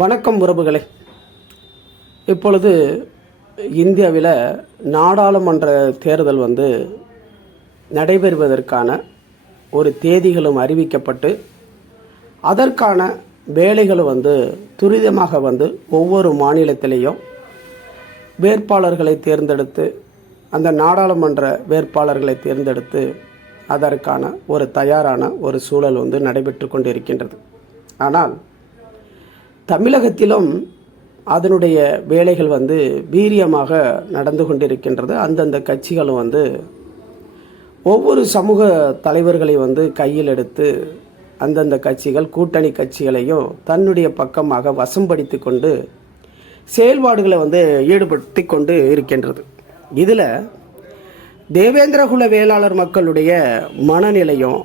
வணக்கம் உறவுகளே. இப்பொழுது இந்தியாவில் நாடாளுமன்ற தேர்தல் வந்து நடைபெறுவதற்கான ஒரு தேதிகளும் அறிவிக்கப்பட்டு அதற்கான வேலைகளும் வந்து துரிதமாக வந்து ஒவ்வொரு மாநிலத்திலேயும் வேட்பாளர்களை தேர்ந்தெடுத்து அந்த நாடாளுமன்ற வேட்பாளர்களை தேர்ந்தெடுத்து அதற்கான ஒரு தயாரான ஒரு சூழல் வந்து நடைபெற்று கொண்டிருக்கின்றது. ஆனால் தமிழகத்திலும் அதனுடைய வேலைகள் வந்து வீரியமாக நடந்து கொண்டிருக்கின்றது. அந்தந்த கட்சிகளும் வந்து ஒவ்வொரு சமூக தலைவர்களை வந்து கையில் எடுத்து அந்தந்த கட்சிகள் கூட்டணி கட்சிகளையும் தன்னுடைய பக்கமாக வசம்படுத்தி கொண்டு செயல்பாடுகளை வந்து ஈடுபடுத்தி கொண்டு இருக்கின்றது. இதில் தேவேந்திரகுல வேளாளர் மக்களுடைய மனநிலையும்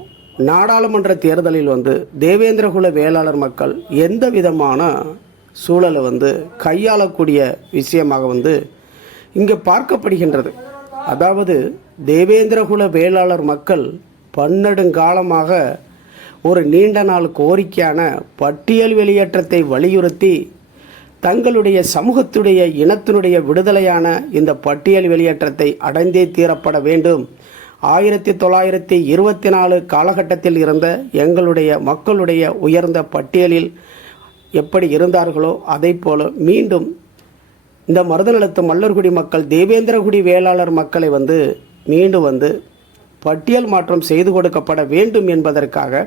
நாடாளுமன்ற தேர்தலில் வந்து தேவேந்திரகுல வேளாளர் மக்கள் எந்த விதமான சூழலை வந்து கையாளக்கூடிய விஷயமாக வந்து இங்கே பார்க்கப்படுகின்றது. அதாவது தேவேந்திரகுல வேளாளர் மக்கள் பன்னெடுங்காலமாக ஒரு நீண்ட நாள் கோரிக்கையான பட்டியல் வெளியேற்றத்தை வலியுறுத்தி தங்களுடைய சமூகத்துடைய இனத்தினுடைய விடுதலையான இந்த பட்டியல் வெளியேற்றத்தை அடைந்தே தீரப்பட வேண்டும். ஆயிரத்தி தொள்ளாயிரத்தி இருபத்தி நாலு காலகட்டத்தில் இருந்த எங்களுடைய மக்களுடைய உயர்ந்த பட்டியலில் எப்படி இருந்தார்களோ அதை போல மீண்டும் இந்த மருதநிலத்து மல்லர்குடி மக்கள் தேவேந்திரகுடி வேளாளர் மக்களை வந்து மீண்டும் வந்து பட்டியல் மாற்றம் செய்து கொடுக்கப்பட வேண்டும் என்பதற்காக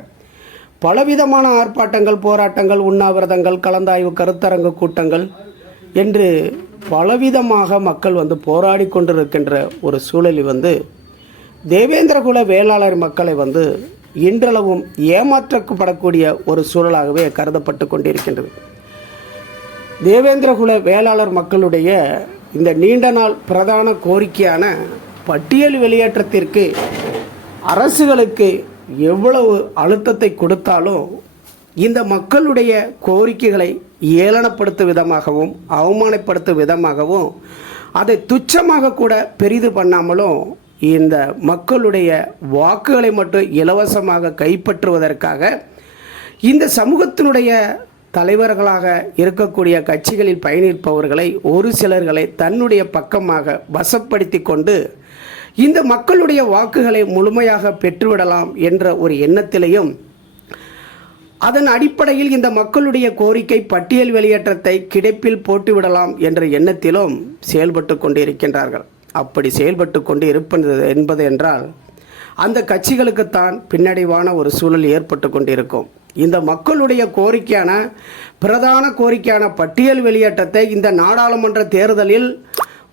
பலவிதமான ஆர்ப்பாட்டங்கள் போராட்டங்கள் உண்ணாவிரதங்கள் கலந்தாய்வு கருத்தரங்கு கூட்டங்கள் என்று பலவிதமாக மக்கள் வந்து போராடி கொண்டிருக்கின்ற ஒரு சூழலில் வந்து தேவேந்திரகுல வேளாளர் மக்களை வந்து இன்றளவும் ஏமாற்றப்படக்கூடிய ஒரு சூழலாகவே கருதப்பட்டு கொண்டிருக்கின்றது. தேவேந்திரகுல வேளாளர் மக்களுடைய இந்த நீண்ட நாள் பிரதான கோரிக்கையான பட்டியல் வெளியேற்றத்திற்கு அரசுகளுக்கு எவ்வளவு அழுத்தத்தை கொடுத்தாலும் இந்த மக்களுடைய கோரிக்கைகளை ஏளனப்படுத்தும் விதமாகவும் அவமானப்படுத்தும் விதமாகவும் அதை துச்சமாக கூட பெரிது பண்ணாமலும் இந்த மக்களுடைய வாக்குகளை மட்டும் இலவசமாக கைப்பற்றுவதற்காக இந்த சமூகத்தினுடைய தலைவர்களாக இருக்கக்கூடிய கட்சிகளில் பயணிப்பவர்களை ஒரு சிலர்களை தன்னுடைய பக்கமாக வசப்படுத்தி கொண்டு இந்த மக்களுடைய வாக்குகளை முழுமையாக பெற்றுவிடலாம் என்ற ஒரு எண்ணத்திலையும் அதன் அடிப்படையில் இந்த மக்களுடைய கோரிக்கை பட்டியல் வெளியேற்றத்தை கிடைப்பில் போட்டுவிடலாம் என்ற எண்ணத்திலும் செயல்பட்டு கொண்டிருக்கின்றார்கள். அப்படி செயல்பட்டு கொண்டு இருப்பது என்பது என்றால் அந்த கட்சிகளுக்குத்தான் பின்னடைவான ஒரு சூழல் ஏற்பட்டு கொண்டிருக்கும். இந்த மக்களுடைய கோரிக்கையான பிரதான கோரிக்கையான பட்டியல் வெளியேற்றத்தை இந்த நாடாளுமன்ற தேர்தலில்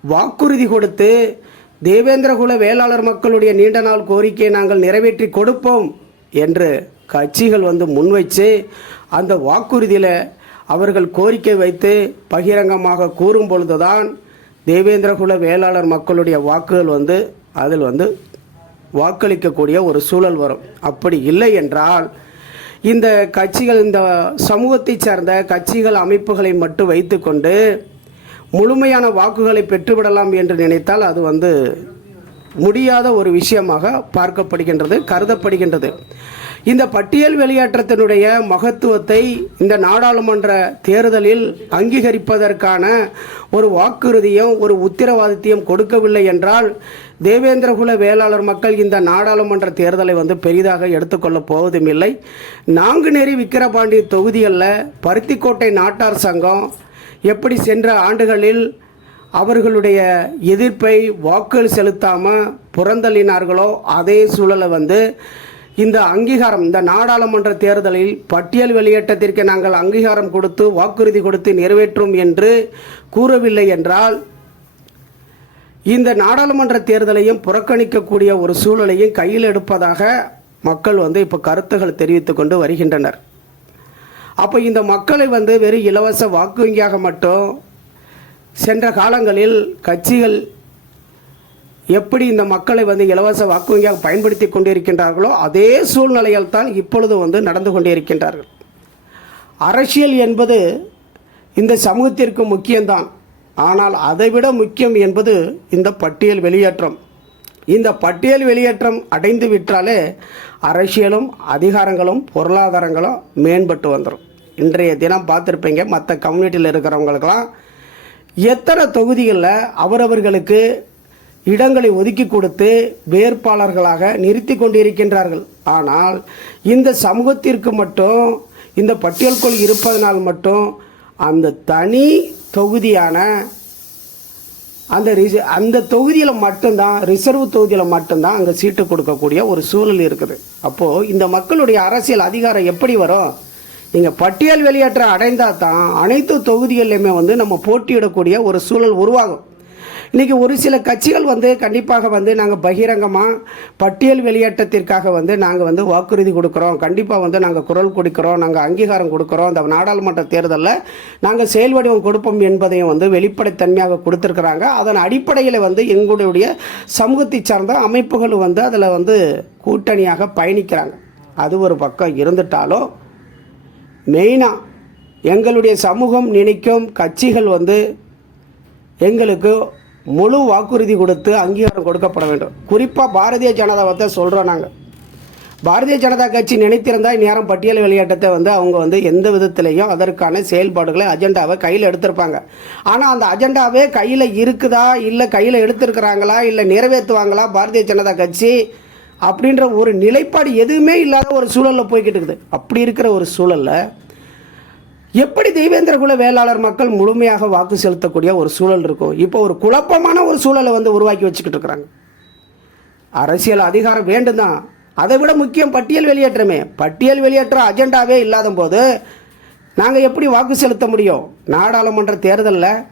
வாக்குறுதி கொடுத்து தேவேந்திரகுல வேளாளர் மக்களுடைய நீண்ட நாள் கோரிக்கையை நாங்கள் நிறைவேற்றி கொடுப்போம் என்று கட்சிகள் வந்து முன்வைச்சு அந்த வாக்குறுதியில் அவர்கள் கோரிக்கை வைத்து பகிரங்கமாக கூறும் பொழுதுதான் தேவேந்திரகுல வேளாளர் மக்களுடைய வாக்குகள் வந்து அதில் வந்து வாக்களிக்கக்கூடிய ஒரு சூழல் வரும். அப்படி இல்லை என்றால் இந்த கட்சிகள் இந்த சமூகத்தை சார்ந்த கட்சிகள் அமைப்புகளை மட்டும் வைத்துக்கொண்டு முழுமையான வாக்குகளை பெற்றுவிடலாம் என்று நினைத்தால் அது வந்து முடியாத ஒரு விஷயமாக பார்க்கப்படுகின்றது கருதப்படுகின்றது. இந்த பட்டியல் வெளியேற்றத்தினுடைய மகத்துவத்தை இந்த நாடாளுமன்ற தேர்தலில் அங்கீகரிப்பதற்கான ஒரு வாக்குறுதியும் ஒரு உத்தரவாதத்தையும் கொடுக்கவில்லை என்றால் தேவேந்திரகுல வேளாளர் மக்கள் இந்த நாடாளுமன்ற தேர்தலை வந்து பெரிதாக எடுத்துக்கொள்ளப் போவதும் இல்லை நாங்குநேரி விக்கிரபாண்டி தொகுதிகளில் பருத்திக்கோட்டை நாட்டார் சங்கம் எப்படி சென்ற ஆண்டுகளில் அவர்களுடைய எதிர்ப்பை வாக்குகள் செலுத்தாமல் புறந்தள்ளினார்களோ அதே சூழலை வந்து இந்த அங்கீகாரம் இந்த நாடாளுமன்ற தேர்தலில் பட்டியல் வெளியேற்றத்திற்கு நாங்கள் அங்கீகாரம் கொடுத்து வாக்குறுதி கொடுத்து நிறைவேற்றும் என்று கூறவில்லை என்றால் இந்த நாடாளுமன்ற தேர்தலையும் புறக்கணிக்கக்கூடிய ஒரு சூழலையும் கையில் எடுப்பதாக மக்கள் வந்து இப்போ கருத்துகள் தெரிவித்து கொண்டு வருகின்றனர். அப்போ இந்த மக்களை வந்து வெறும் இலவச வாக்கு வங்கியாக மட்டும் சென்ற காலங்களில் கட்சிகள் எப்படி இந்த மக்களை வந்து இலவச வாக்குவங்கியாக பயன்படுத்தி கொண்டிருக்கின்றார்களோ அதே சூழ்நிலையில் தான் இப்பொழுது வந்து நடந்து கொண்டிருக்கின்றார்கள். அரசியல் என்பது இந்த சமூகத்திற்கு முக்கியம்தான். ஆனால் அதைவிட முக்கியம் என்பது இந்த பட்டியல் வெளியேற்றம். இந்த பட்டியல் வெளியேற்றம் அடைந்து விட்டாலே அரசியலும் அதிகாரங்களும் பொருளாதாரங்களும் மேம்பட்டு வந்துடும் இன்றைய தினம் பார்த்துருப்பீங்க மற்ற கம்யூனிட்டியில் இருக்கிறவங்களுக்கெல்லாம் எத்தனை தொகுதிகளில் அவரவர்களுக்கு இடங்களை ஒதுக்கி கொடுத்து வேட்பாளர்களாக நிறுத்தி கொண்டிருக்கின்றார்கள். ஆனால் இந்த சமூகத்திற்கு மட்டும் இந்த பட்டியல்குள் இருப்பதனால் மட்டும் அந்த தனி தொகுதியான அந்த ரிச அந்த தொகுதியில் மட்டும்தான் ரிசர்வ் தொகுதியில் மட்டும்தான் அங்கே சீட்டு கொடுக்கக்கூடிய ஒரு சூழல் இருக்குது. அப்போது இந்த மக்களுடைய அரசியல் அதிகாரம் எப்படி வரும்? நீங்கள் பட்டியல் வெளியேற்றம் அடைந்தால் தான் அனைத்து தொகுதிகளிலுமே வந்து நம்ம போட்டியிடக்கூடிய ஒரு சூழல் உருவாகும். இன்றைக்கி ஒரு சில கட்சிகள் வந்து கண்டிப்பாக வந்து நாங்கள் பகிரங்கமாக பட்டியல் வெளியேற்றத்திற்காக வந்து நாங்கள் வந்து வாக்குறுதி கொடுக்குறோம். கண்டிப்பாக வந்து நாங்கள் குரல் கொடுக்குறோம். நாங்கள் அங்கீகாரம் கொடுக்குறோம். இந்த நாடாளுமன்ற தேர்தலில் நாங்கள் செயல் வடிவம் கொடுப்போம் என்பதையும் வந்து வெளிப்படைத்தன்மையாக கொடுத்துருக்குறாங்க. அதன் அடிப்படையில் வந்து எங்களுடைய சமூகத்தை சார்ந்த அமைப்புகள் வந்து அதில் வந்து கூட்டணியாக பயணிக்கிறாங்க. அது ஒரு பக்கம் இருந்துட்டாலும் மெயினாக எங்களுடைய சமூகம் நினைக்கும் கட்சிகள் வந்து எங்களுக்கு முழு வாக்குறுதி கொடுத்து அங்கீகாரம் கொடுக்கப்பட வேண்டும். குறிப்பாக பாரதிய ஜனதாவை சொல்கிறோம் நாங்கள் பாரதிய ஜனதா கட்சி நினைத்திருந்தால் இந்நேரம் பட்டியல் வெளியேட்டத்தை வந்து அவங்க வந்து எந்த விதத்திலையும் அதற்கான செயல்பாடுகளை அஜெண்டாவை கையில் எடுத்திருப்பாங்க. ஆனால் அந்த அஜெண்டாவே கையில் இருக்குதா? இல்லை கையில் எடுத்திருக்கிறாங்களா? இல்லை நிறைவேற்றுவாங்களா பாரதிய ஜனதா கட்சி? அப்படின்ற ஒரு நிலைப்பாடு எதுவுமே இல்லாத ஒரு சூழலில் போய்கிட்டு இருக்குது. அப்படி இருக்கிற ஒரு சூழலில் எப்படி தெய்வேந்திர குல வேளாளர் மக்கள் முழுமையாக வாக்கு செலுத்தக்கூடிய ஒரு சூழல் இருக்கும் இப்போ ஒரு குழப்பமான ஒரு சூழலை வந்து உருவாக்கி வச்சுக்கிட்டு இருக்கிறாங்க. அரசியல் அதிகாரம் வேண்டும் தான் அதை விட முக்கியம் பட்டியல் வெளியேற்றமே. பட்டியல் வெளியேற்ற அஜெண்டாவே இல்லாத போது நாங்கள் எப்படி வாக்கு செலுத்த முடியும்? நாடாளுமன்ற தேர்தலில்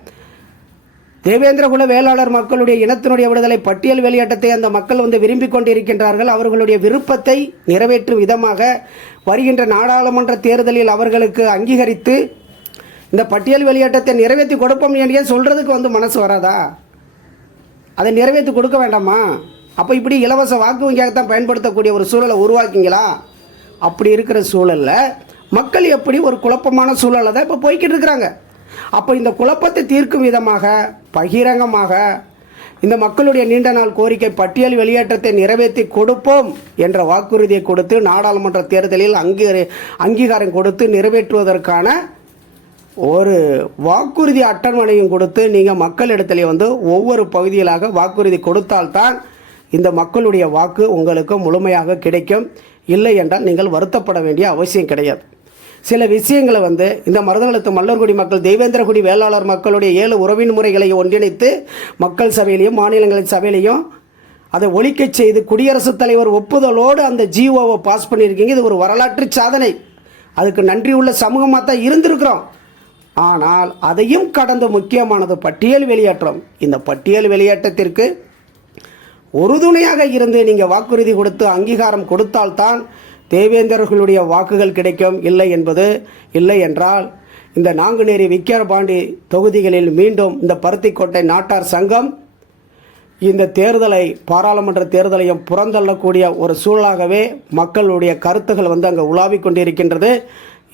தேவேந்திரகுல வேளாளர் மக்களுடைய இனத்தினுடைய விடுதலை பட்டியல் வெளியேற்றத்தை அந்த மக்கள் வந்து விரும்பி கொண்டிருக்கின்றார்கள். அவர்களுடைய விருப்பத்தை நிறைவேற்றும் விதமாக வருகின்ற நாடாளுமன்ற தேர்தலில் அவர்களுக்கு அங்கீகரித்து இந்த பட்டியல் வெளியேற்றத்தை நிறைவேற்றி கொடுப்போம் என்று சொல்கிறதுக்கு வந்து மனசு வராதா? அதை நிறைவேற்றி கொடுக்க வேண்டாமா? அப்போ இப்படி இலவச வாக்கு வங்கியாகத்தான் பயன்படுத்தக்கூடிய ஒரு சூழலை உருவாக்கிங்களா? அப்படி இருக்கிற சூழலில் மக்கள் எப்படி ஒரு குழப்பமான சூழலை தான் இப்போ போய்கிட்டு இருக்கிறாங்க. அப்போ இந்த குழப்பத்தை தீர்க்கும் விதமாக பகிரங்கமாக இந்த மக்களுடைய நீண்ட நாள் கோரிக்கை பட்டியல் வெளியேற்றத்தை நிறைவேற்றி கொடுப்போம் என்ற வாக்குறுதியை கொடுத்து நாடாளுமன்ற தேர்தலில் அங்கீகார அங்கீகாரம் கொடுத்து நிறைவேற்றுவதற்கான ஒரு வாக்குறுதி அட்டவணையும் கொடுத்து நீங்கள் மக்களிடத்திலே வந்து ஒவ்வொரு பகுதியிலாக வாக்குறுதி கொடுத்தால்தான் இந்த மக்களுடைய வாக்கு உங்களுக்கு முழுமையாக கிடைக்கும். இல்லை என்றால் நீங்கள் வருத்தப்பட வேண்டிய அவசியம் கிடையாது. சில விஷயங்களை வந்து இந்த மருதநலத்து மல்லர்குடி மக்கள் தெய்வேந்திரகுடி வேளாளர் மக்களுடைய ஏழு உறவின் முறைகளை ஒன்றிணைத்து மக்கள் சபையிலையும் மாநிலங்களின் சபையிலையும் அதை ஒழிக்கச் செய்து குடியரசுத் தலைவர் ஒப்புதலோடு அந்த ஜிஓவை பாஸ் பண்ணியிருக்கீங்க. இது ஒரு வரலாற்று சாதனை. அதுக்கு நன்றி உள்ள சமூகமாக தான் இருந்திருக்கிறோம். ஆனால் அதையும் கடந்த முக்கியமானது பட்டியல் வெளியேற்றம். இந்த பட்டியல் வெளியேற்றத்திற்கு உறுதுணையாக இருந்து நீங்கள் வாக்குறுதி கொடுத்து அங்கீகாரம் கொடுத்தால்தான் தேவேந்தர்களுடைய வாக்குகள் கிடைக்கும் இல்லை என்பது இல்லை என்றால் இந்த நாங்குநேரி விக்கிரபாண்டி தொகுதிகளில் மீண்டும் இந்த பருத்திக்கோட்டை நாட்டார் சங்கம் இந்த தேர்தலை பாராளுமன்ற தேர்தலையும் புறந்தள்ளக்கூடிய ஒரு சூழலாகவே மக்களுடைய கருத்துகள் வந்து அங்கே உலாவிக் கொண்டிருக்கின்றது.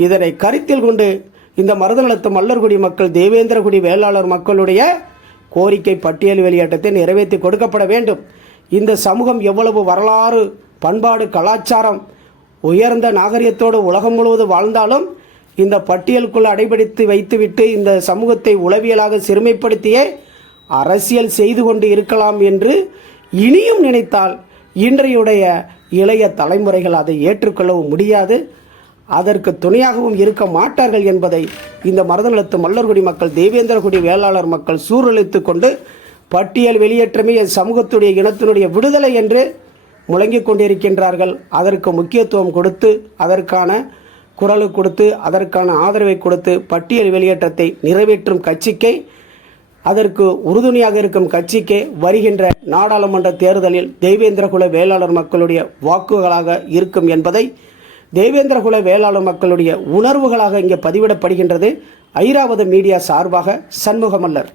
இதனை கருத்தில் கொண்டு இந்த மருதநலத்து மல்லர்குடி மக்கள் தேவேந்திரகுடி வேளாளர் மக்களுடைய கோரிக்கை பட்டியல் வெளியேற்றத்தை நிறைவேற்றி கொடுக்கப்பட வேண்டும். இந்த சமூகம் எவ்வளவு வரலாறு பண்பாடு கலாச்சாரம் உயர்ந்த நாகரிகத்தோடு உலகம் முழுவதும் வாழ்ந்தாலும் இந்த பட்டியலுக்குள் அடைபிடித்து வைத்துவிட்டு இந்த சமூகத்தை உளவியலாக சிறுமைப்படுத்தியே அரசியல் செய்து கொண்டு இருக்கலாம் என்று இனியும் நினைத்தால் இன்றையுடைய இளைய தலைமுறைகள் அதை ஏற்றுக்கொள்ளவும் முடியாது. அதற்கு துணையாகவும் இருக்க மாட்டார்கள் என்பதை இந்த மருதநிலத்து மல்லர்குடி மக்கள் தேவேந்திரகுடி வேளாளர் மக்கள் சூழலித்து கொண்டு பட்டியல் வெளியேற்றமே என் சமூகத்துடைய இனத்தினுடைய விடுதலை என்று முழங்கிக் கொண்டிருக்கின்றார்கள். அதற்கு முக்கியத்துவம் கொடுத்து அதற்கான குரல் கொடுத்து அதற்கான ஆதரவை கொடுத்து பட்டியல் வெளியேற்றத்தை நிறைவேற்றும் கட்சிக்கே அதற்கு உறுதுணையாக இருக்கும் கட்சிக்கே வருகின்ற நாடாளுமன்ற தேர்தலில் தெய்வேந்திரகுல வேளாளர் மக்களுடைய வாக்குகளாக இருக்கும் என்பதை தேவேந்திரகுல வேளாளர் மக்களுடைய உணர்வுகளாக இங்கே பதிவிடப்படுகின்றது. ஐராவத மீடியா சார்பாக சண்முகமல்லர்.